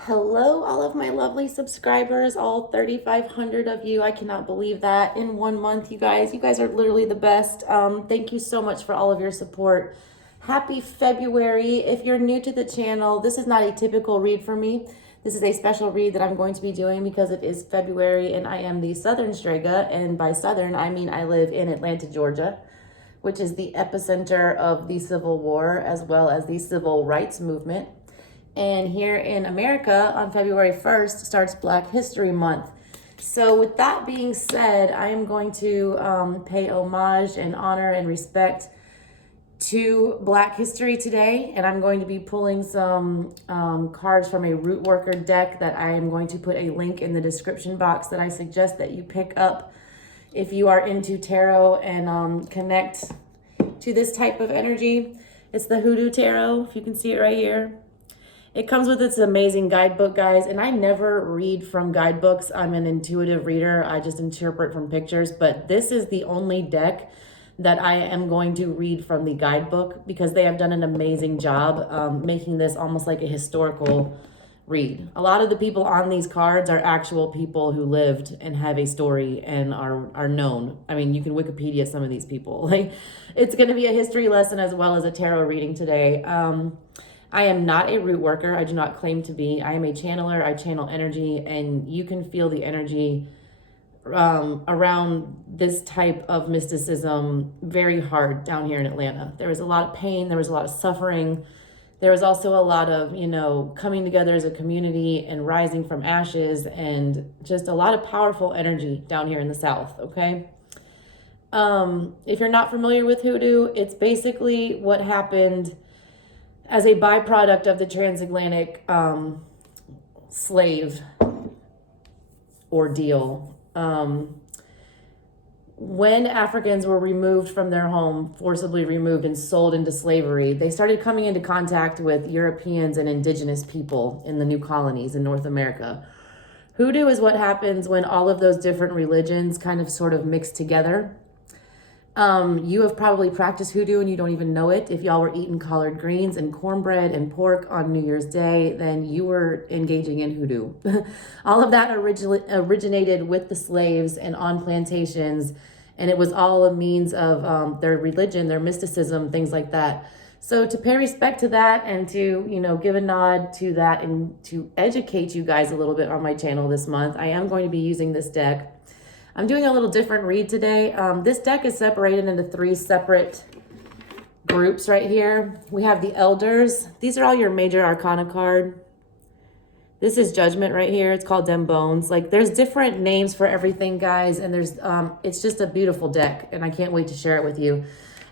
Hello, all of my lovely subscribers, all 3,500 of you. I cannot believe that in 1 month, you guys. You guys are literally the best. Thank you so much for all of your support. Happy February. If you're new to the channel, this is not a typical read for me. This is a special read that I'm going to be doing because it is February and I am the SouthernStrega. And by Southern, I mean I live in Atlanta, Georgia, which is the epicenter of the Civil War as well as the Civil Rights Movement. And here in America, on February 1st, starts Black History Month. So with that being said, I am going to pay homage and honor and respect to Black history today. And I'm going to be pulling some cards from a root worker deck that I am going to put a link in the description box that I suggest that you pick up if you are into tarot and connect to this type of energy. It's the HooDoo Tarot, if you can see it right here. It comes with its amazing guidebook, guys, and I never read from guidebooks. I'm an intuitive reader. I just interpret from pictures, but this is the only deck that I am going to read from the guidebook because they have done an amazing job making this almost like a historical read. A lot of the people on these cards are actual people who lived and have a story and are known. I mean, you can Wikipedia some of these people. Like, it's going to be a history lesson as well as a tarot reading today. I am not a root worker. I do not claim to be. I am a channeler. I channel energy, and you can feel the energy around this type of mysticism very hard down here in Atlanta. There was a lot of pain. There was a lot of suffering. There was also a lot of, coming together as a community and rising from ashes, and just a lot of powerful energy down here in the South, okay? If you're not familiar with hoodoo, it's basically what happened as a byproduct of the transatlantic slave ordeal. When Africans were removed from their home, forcibly removed and sold into slavery, they started coming into contact with Europeans and indigenous people in the new colonies in North America. Hoodoo is what happens when all of those different religions kind of sort of mix together. You have probably practiced hoodoo and you don't even know it. If y'all were eating collard greens and cornbread and pork on New Year's Day, then you were engaging in hoodoo. All of that originated with the slaves and on plantations, and it was all a means of their religion, their mysticism, things like that. So to pay respect to that and to, give a nod to that and to educate you guys a little bit on my channel this month, I am going to be using this deck. I'm doing a little different read today. This deck is separated into 3 separate groups right here. We have the elders. These are all your major arcana card. This is judgment right here. It's called Dem Bones. Like, there's different names for everything, guys, and there's it's just a beautiful deck, and I can't wait to share it with you.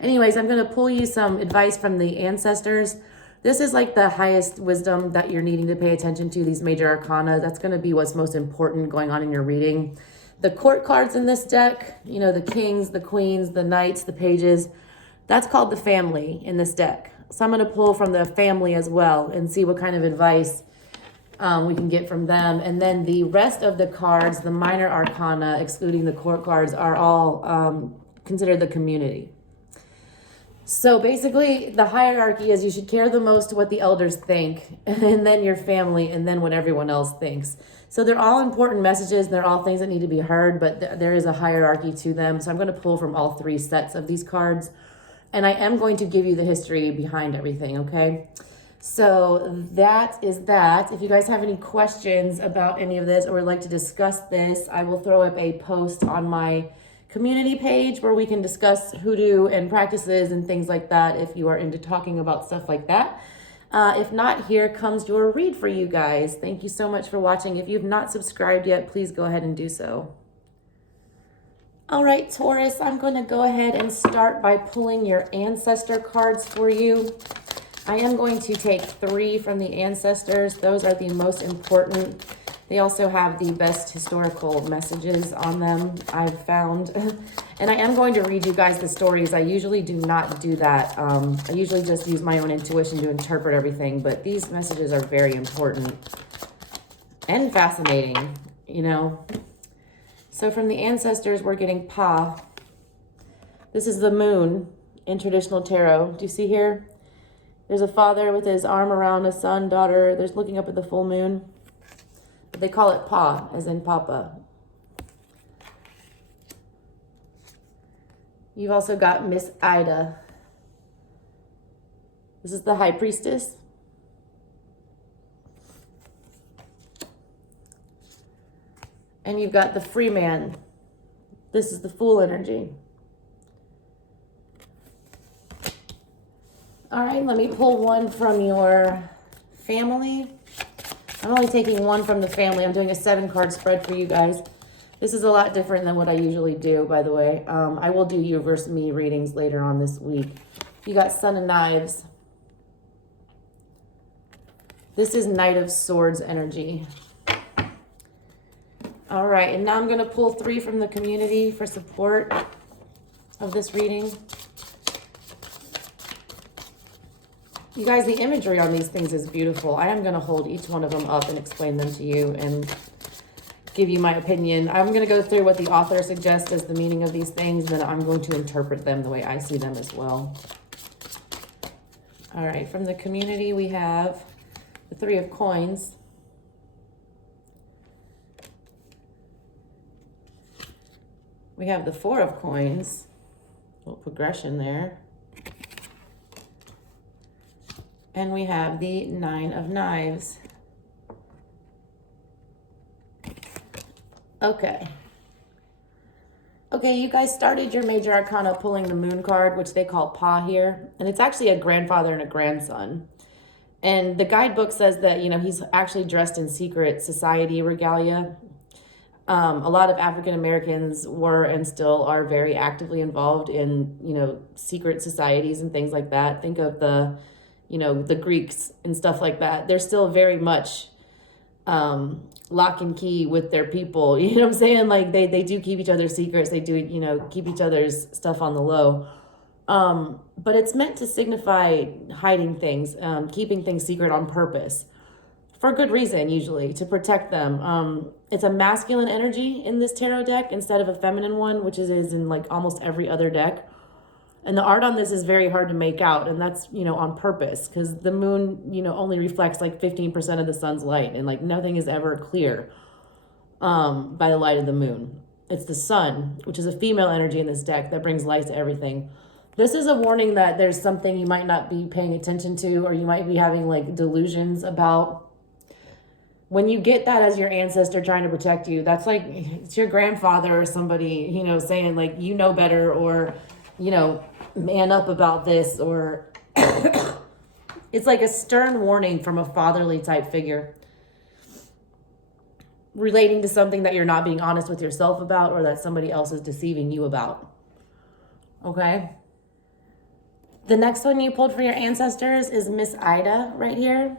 Anyways, I'm going to pull you some advice from the ancestors. This is like the highest wisdom that you're needing to pay attention to, these major arcana. That's going to be what's most important going on in your reading. The court cards in this deck, the kings, the queens, the knights, the pages, that's called the family in this deck. So I'm going to pull from the family as well and see what kind of advice we can get from them. And then the rest of the cards, the minor arcana, excluding the court cards, are all considered the community. So basically, the hierarchy is you should care the most what the elders think, and then your family, and then what everyone else thinks. So they're all important messages, and they're all things that need to be heard, but there is a hierarchy to them. So I'm going to pull from all 3 sets of these cards, and I am going to give you the history behind everything, okay? So that is that. If you guys have any questions about any of this or would like to discuss this, I will throw up a post on my community page where we can discuss hoodoo and practices and things like that if you are into talking about stuff like that. If not, here comes your read for you guys. Thank you so much for watching. If you've not subscribed yet, please go ahead and do so. All right, Taurus, I'm going to go ahead and start by pulling your ancestor cards for you. I am going to take 3 from the ancestors. Those are the most important. They also have the best historical messages on them, I've found. And I am going to read you guys the stories. I usually do not do that. I usually just use my own intuition to interpret everything, but these messages are very important and fascinating, So from the ancestors, we're getting Pa. This is the moon in traditional tarot. Do you see here? There's a father with his arm around a son, daughter. There's looking up at the full moon. But they call it Pa, as in Papa. You've also got Miss Ida. This is the High Priestess. And you've got the Free Man. This is the Fool energy. All right, let me pull one from your family. I'm only taking one from the family. I'm doing a 7-card spread for you guys. This is a lot different than what I usually do, by the way. I will do you versus me readings later on this week. You got Son of Knives. This is Knight of Swords energy. All right, and now I'm going to pull 3 from the community for support of this reading. You guys, the imagery on these things is beautiful. I am going to hold each one of them up and explain them to you and give you my opinion. I'm going to go through what the author suggests as the meaning of these things, then I'm going to interpret them the way I see them as well. All right, from the community, we have the 3 of Coins. We have the 4 of Coins, a little progression there. And we have the 9 of Knives. Okay. Okay, you guys started your major arcana pulling the Moon card, which they call Pa here. And it's actually a grandfather and a grandson. And the guidebook says that, you know, he's actually dressed in secret society regalia. A lot of African Americans were and still are very actively involved in, you know, secret societies and things like that. Think of the, you know, the Greeks and stuff like that. They're still very much lock and key with their people. You know what I'm saying? Like they do keep each other's secrets. They do, you know, keep each other's stuff on the low. But it's meant to signify hiding things, keeping things secret on purpose. For good reason, usually, to protect them. It's a masculine energy in this tarot deck instead of a feminine one, which it is in like almost every other deck. And the art on this is very hard to make out, and that's, you know, on purpose, because the moon, you know, only reflects like 15% of the sun's light, and like nothing is ever clear by the light of the moon. It's the sun, which is a female energy in this deck, that brings light to everything. This is a warning that there's something you might not be paying attention to, or you might be having like delusions about. When you get that as your ancestor trying to protect you, that's like, it's your grandfather or somebody, you know, saying like, you know better, or, you know, man up about this, or it's like a stern warning from a fatherly type figure relating to something that you're not being honest with yourself about, or that somebody else is deceiving you about. Okay. The next one you pulled for your ancestors is Miss Ida right here.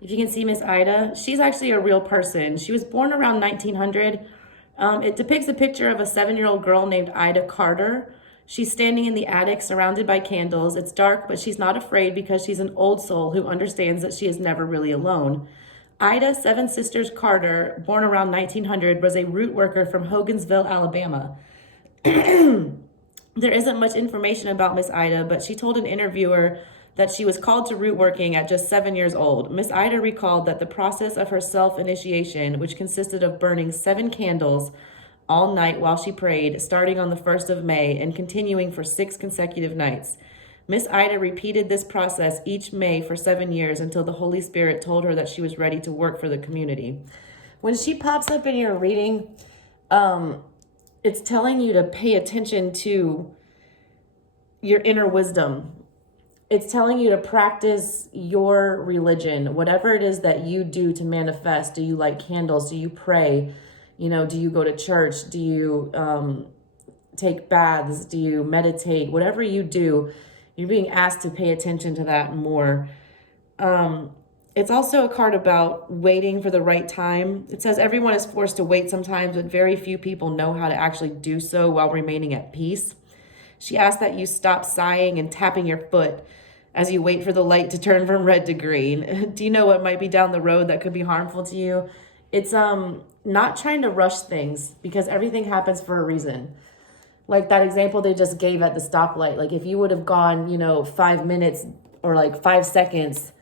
If you can see Miss Ida, she's actually a real person. She was born around 1900. It depicts a picture of a 7-year-old girl named Ida Carter. She's standing in the attic surrounded by candles. It's dark, but she's not afraid because she's an old soul who understands that she is never really alone. Ida Seven Sisters Carter, born around 1900, was a root worker from Hogansville, Alabama. There isn't much information about Miss Ida, but she told an interviewer that she was called to root working at just 7 years old. Miss Ida recalled that the process of her self-initiation, which consisted of burning 7 candles all night while she prayed, starting on the 1st of May and continuing for 6 consecutive nights. Miss Ida repeated this process each May for 7 years until the Holy Spirit told her that she was ready to work for the community. When she pops up in your reading, it's telling you to pay attention to your inner wisdom. It's telling you to practice your religion, whatever it is that you do to manifest. Do you light candles? Do you pray? You know, do you go to church? Do you take baths? Do you meditate? Whatever you do, you're being asked to pay attention to that more. It's also a card about waiting for the right time. It says everyone is forced to wait sometimes, but very few people know how to actually do so while remaining at peace. She asked that you stop sighing and tapping your foot as you wait for the light to turn from red to green. Do you know what might be down the road that could be harmful to you? It's not trying to rush things, because everything happens for a reason. Like that example they just gave at the stoplight. Like if you would have gone, 5 minutes or like 5 seconds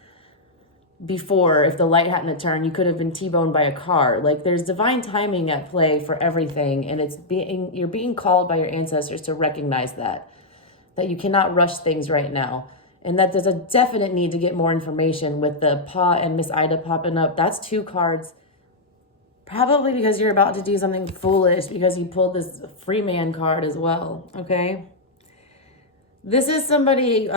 before, if the light hadn't turned, you could have been T-boned by a car. Like, there's divine timing at play for everything, and you're being called by your ancestors to recognize that you cannot rush things right now, and that there's a definite need to get more information. With the Pa and Miss Ida popping up, that's 2 cards, probably because you're about to do something foolish, because you pulled this free man card as well. Okay, this is somebody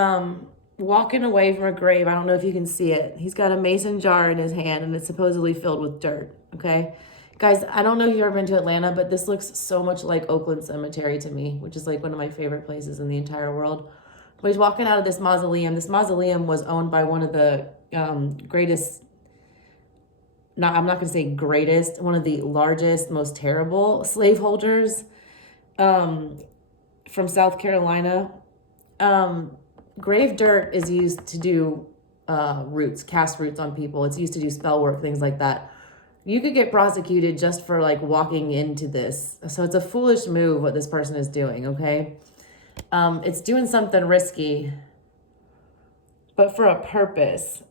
walking away from a grave. I don't know if you can see it. He's got a mason jar in his hand, and it's supposedly filled with dirt. Okay, guys, I don't know if you've ever been to Atlanta, but this looks so much like Oakland Cemetery to me, which is like one of my favorite places in the entire world. But he's walking out of this mausoleum. This mausoleum was owned by one of the greatest, I'm not going to say greatest, one of the largest, most terrible slaveholders from South Carolina. Grave dirt is used to do cast roots on people. It's used to do spell work, things like that. You could get prosecuted just for like walking into this. So it's a foolish move what this person is doing, okay? It's doing something risky, but for a purpose.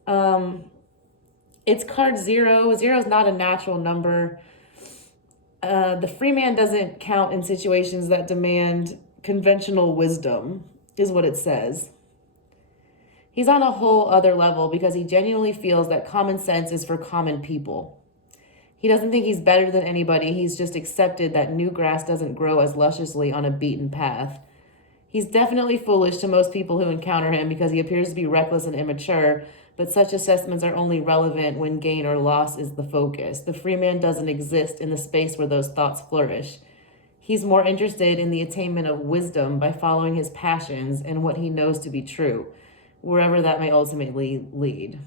It's card 0. 0 is not a natural number. The free man doesn't count in situations that demand conventional wisdom, is what it says. He's on a whole other level because he genuinely feels that common sense is for common people. He doesn't think he's better than anybody. He's just accepted that new grass doesn't grow as lusciously on a beaten path. He's definitely foolish to most people who encounter him because he appears to be reckless and immature, but such assessments are only relevant when gain or loss is the focus. The free man doesn't exist in the space where those thoughts flourish. He's more interested in the attainment of wisdom by following his passions and what he knows to be true, wherever that may ultimately lead.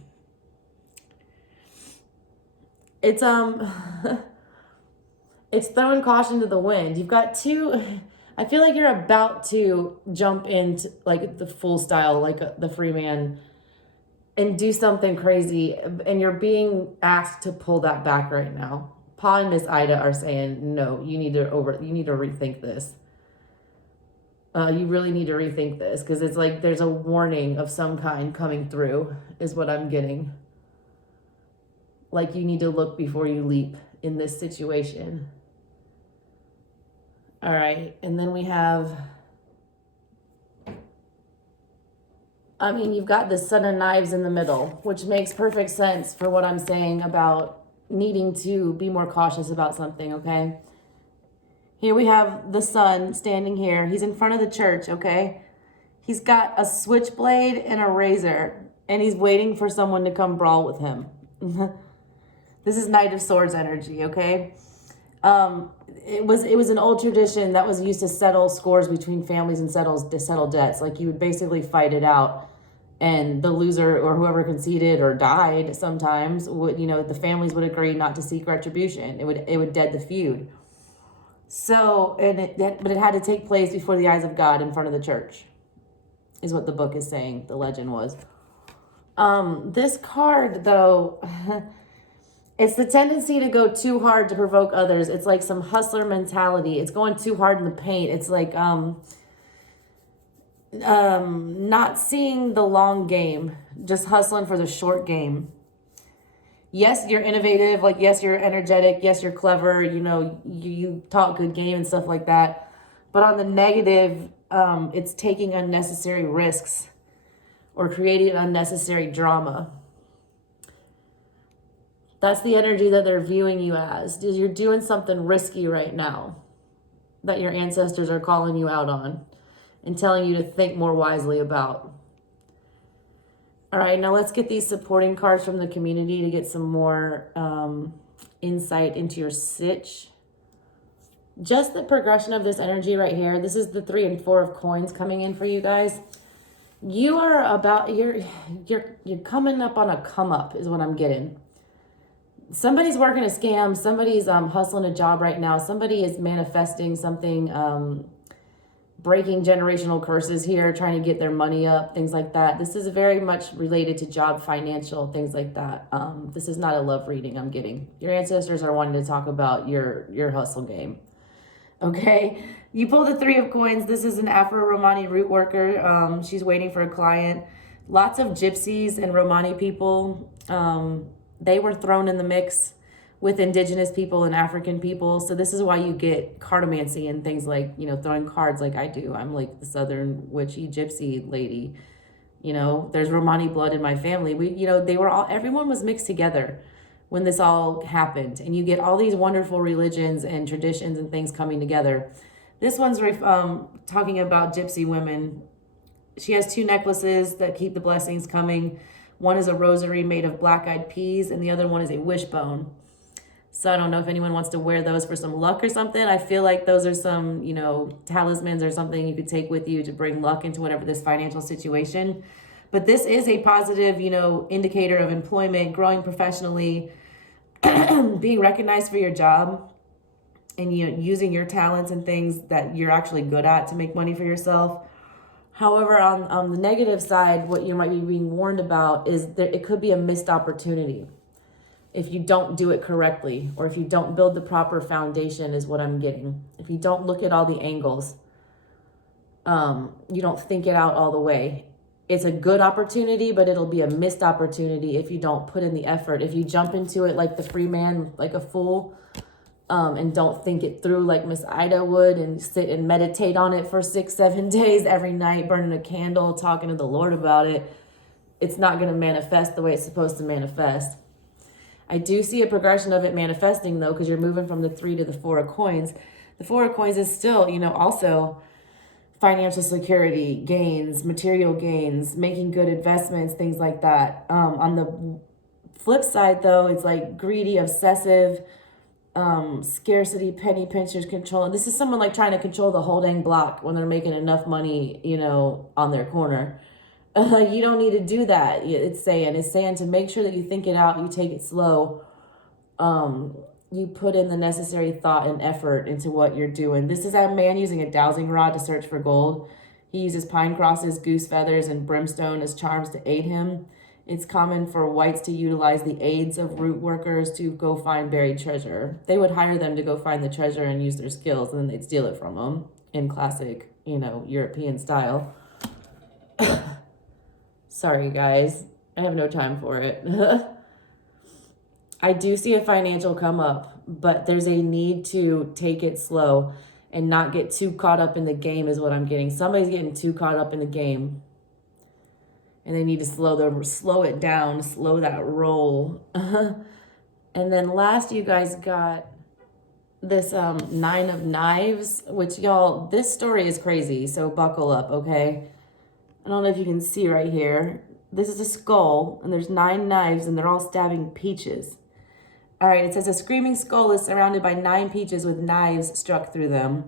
It's it's throwing caution to the wind. You've got 2. I feel like you're about to jump into like the full style, like the free man, and do something crazy, and you're being asked to pull that back right now. Pa and Miss Ida are saying, no, you need to rethink this. You really need to rethink this, because it's like there's a warning of some kind coming through, is what I'm getting. Like, you need to look before you leap in this situation. All right, and then we have, you've got the Son of Knives in the middle, which makes perfect sense for what I'm saying about needing to be more cautious about something, okay? Here we have the Son standing here. He's in front of the church, okay? He's got a switchblade and a razor, and he's waiting for someone to come brawl with him. This is Knight of Swords energy, okay? It was an old tradition that was used to settle scores between families and to settle debts. Like, you would basically fight it out, and the loser or whoever conceded or died sometimes would, the families would agree not to seek retribution. It would dead the feud. So, but it had to take place before the eyes of God in front of the church, is what the book is saying. The legend was. This card, though, it's the tendency to go too hard to provoke others. It's like some hustler mentality. It's going too hard in the paint. It's like not seeing the long game, just hustling for the short game. Yes, you're innovative. Like, yes, you're energetic. Yes, you're clever. You talk good game and stuff like that. But on the negative, it's taking unnecessary risks or creating unnecessary drama. That's the energy that they're viewing you as. You're doing something risky right now that your ancestors are calling you out on and telling you to think more wisely about. All right, now let's get these supporting cards from the community to get some more insight into your sitch. Just the progression of this energy right here. This is the 3 and 4 of coins coming in for you guys. You are you're coming up on a come up, is what I'm getting. Somebody's working a scam. Somebody's hustling a job right now. Somebody is manifesting something, breaking generational curses here, trying to get their money up, things like that. This is very much related to job, financial, things like that. This is not a love reading I'm getting. Your ancestors are wanting to talk about your hustle game. Okay, you pull the 3 of coins. This is an Afro-Romani root worker. She's waiting for a client. Lots of gypsies and Romani people, they were thrown in the mix with indigenous people and African people. So this is why you get cartomancy and things like, you know, throwing cards like I do. I'm like the Southern witchy gypsy lady. You know, there's Romani blood in my family. We, you know, they were all, everyone was mixed together when this all happened. And you get all these wonderful religions and traditions and things coming together. This one's talking about gypsy women. She has 2 necklaces that keep the blessings coming. One is a rosary made of black-eyed peas, and the other one is a wishbone. So I don't know if anyone wants to wear those for some luck or something. I feel like those are some, you know, talismans or something you could take with you to bring luck into whatever this financial situation. But this is a positive, you know, indicator of employment, growing professionally, being recognized for your job, and, you know, using your talents and things that you're actually good at to make money for yourself. However, on the negative side, what you might be being warned about is that it could be a missed opportunity if you don't do it correctly, or if you don't build the proper foundation, is what I'm getting. If you don't look at all the angles, you don't think it out all the way. It's a good opportunity, but it'll be a missed opportunity if you don't put in the effort. If you jump into it like the free man, like a fool, and don't think it through like Miss Ida would, and sit and meditate on it for 6-7 days every night, burning a candle, talking to the Lord about it, it's not going to manifest the way it's supposed to manifest. I do see a progression of it manifesting, though, because you're moving from the 3 to the 4 of coins. The 4 of coins is still, you know, also financial security, gains, material gains, making good investments, things like that. On the flip side, though, it's like greedy, obsessive, scarcity, penny pinchers, control. And this is someone like trying to control the whole dang block when they're making enough money, you know, on their corner. You don't need to do that. It's saying to make sure that you think it out, you take it slow. You put in the necessary thought and effort into what you're doing. This is a man using a dowsing rod to search for gold. He uses pine crosses, goose feathers, and brimstone as charms to aid him. It's common for whites to utilize the aids of root workers to go find buried treasure. They would hire them to go find the treasure and use their skills, and then they'd steal it from them in classic, you know, European style. Sorry, guys. I have no time for it. I do see a financial come up, but there's a need to take it slow and not get too caught up in the game is what I'm getting. Somebody's getting too caught up in the game. And they need to slow it down, slow that roll. And then last, you guys got this 9 of Knives, which, y'all, this story is crazy. So buckle up, okay? I don't know if you can see right here. This is a skull, and there's 9 knives, and they're all stabbing peaches. All right, it says a screaming skull is surrounded by 9 peaches with knives struck through them.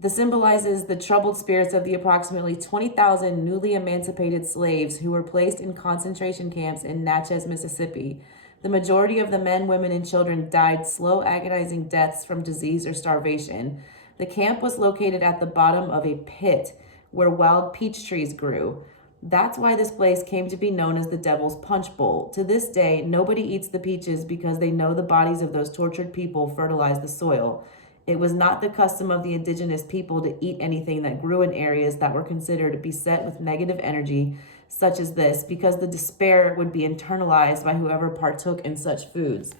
This symbolizes the troubled spirits of the approximately 20,000 newly emancipated slaves who were placed in concentration camps in Natchez, Mississippi. The majority of the men, women, and children died slow, agonizing deaths from disease or starvation. The camp was located at the bottom of a pit where wild peach trees grew. That's why this place came to be known as the Devil's Punch Bowl. To this day, nobody eats the peaches because they know the bodies of those tortured people fertilize the soil. It was not the custom of the indigenous people to eat anything that grew in areas that were considered beset with negative energy, such as this, because the despair would be internalized by whoever partook in such foods.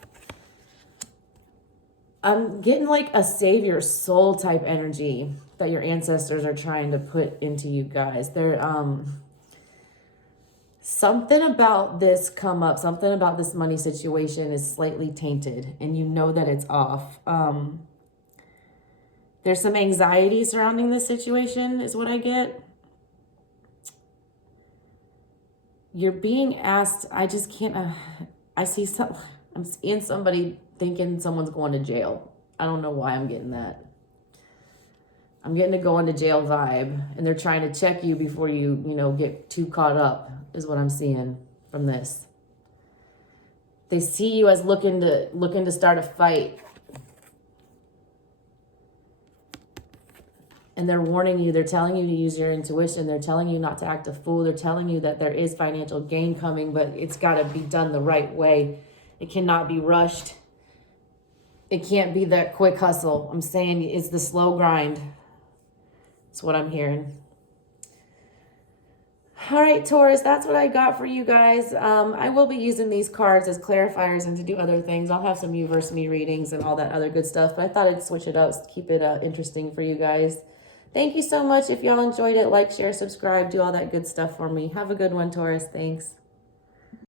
I'm getting like a save your soul type energy that your ancestors are trying to put into you guys. They're something about this come up, something about this money situation is slightly tainted, and you know that it's off. There's some anxiety surrounding this situation is what I get. You're being asked, I just can't, I'm seeing somebody thinking someone's going to jail. I don't know why I'm getting that. I'm getting a going to jail vibe, and they're trying to check you before you, get too caught up is what I'm seeing from this. They see you as looking to start a fight. And they're warning you, they're telling you to use your intuition, they're telling you not to act a fool, they're telling you that there is financial gain coming, but it's got to be done the right way. It cannot be rushed. It can't be that quick hustle. I'm saying it's the slow grind. That's what I'm hearing. All right, Taurus, that's what I got for you guys. I will be using these cards as clarifiers and to do other things. I'll have some you versus me readings and all that other good stuff, but I thought I'd switch it up, keep it interesting for you guys. Thank you so much. If y'all enjoyed it, like, share, subscribe, do all that good stuff for me. Have a good one, Taurus. Thanks.